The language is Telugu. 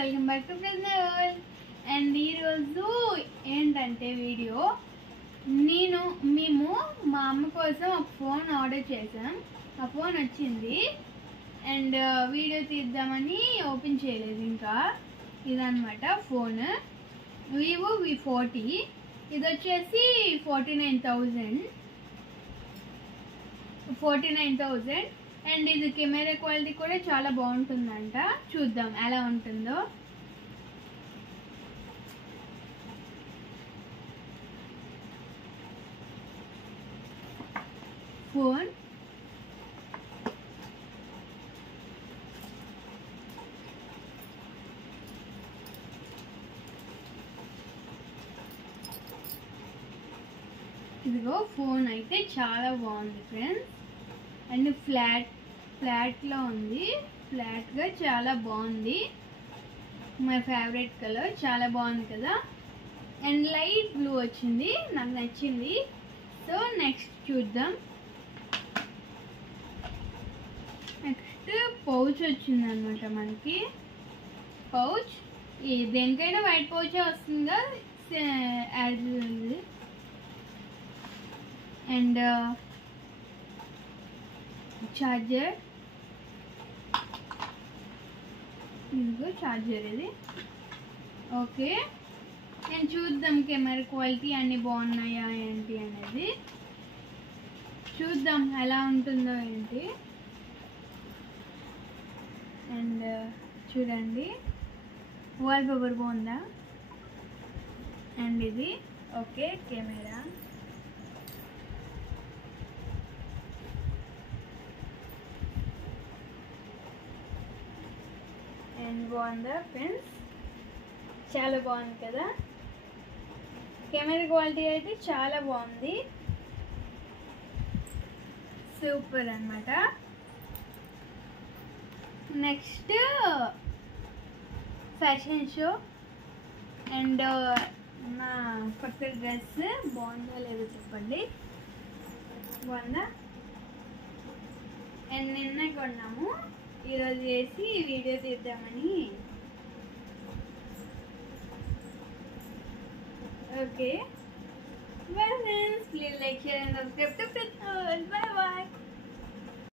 Welcome back to present. And ఈరోజు ఏంటంటే వీడియో మేము మా అమ్మ కోసం ఒక ఫోన్ ఆర్డర్ చేసాం. ఆ ఫోన్ వచ్చింది అండ్ వీడియో తీద్దామని ఓపెన్ చేయలేదు ఇంకా. ఇదన్నమాట ఫోన్, వివో V40. ఇది వచ్చేసి 49,000 అండ్ ఇది కెమెరా క్వాలిటీ కూడా చాలా బాగుంటుందంట. చూద్దాం ఎలా ఉంటుందో. ఫోన్ ఇదిగో ఫోన్ అయితే చాలా బాగుంది ఫ్రెండ్స్. అండ్ ఫ్లాట్లో ఉంది, ఫ్లాట్గా చాలా బాగుంది. మై ఫేవరెట్ కలర్, చాలా బాగుంది కదా. అండ్ లైట్ బ్లూ వచ్చింది, నాకు నచ్చింది. సో నెక్స్ట్ చూద్దాం. నెక్స్ట్ పౌచ్ వచ్చింది అనమాట మనకి. పౌచ్ దేనికైనా వైట్ పౌచే వస్తుందిగా యాజ్ ఉంది. అండ్ చార్జర్, ఇదిగో చార్జర్ ఇది. ఓకే, నేను చూద్దాం కెమెరా క్వాలిటీ అన్నీ బాగున్నాయా ఏంటి అనేది. చూద్దాం ఎలా ఉంటుందో ఏంటి. అండ్ చూడండి వాల్ పేపర్ బాగుందా. అండ్ ఇది ఓకే కెమెరా. అండ్ బాగుందా ఫ్రెండ్స్, చాలా బాగుంది కదా. కెమెరా క్వాలిటీ అయితే చాలా బాగుంది, సూపర్ అన్నమాట. Next fashion show. అండ్ నా కొత్త డ్రెస్ బాగుందా లేదో చెప్పండి, బాగుందా. అండ్ నిన్న కొన్నాము, ఈరోజు వేసి వీడియో తీద్దామని. Okay, bye friends, please like, share and subscribe to present. Bye bye.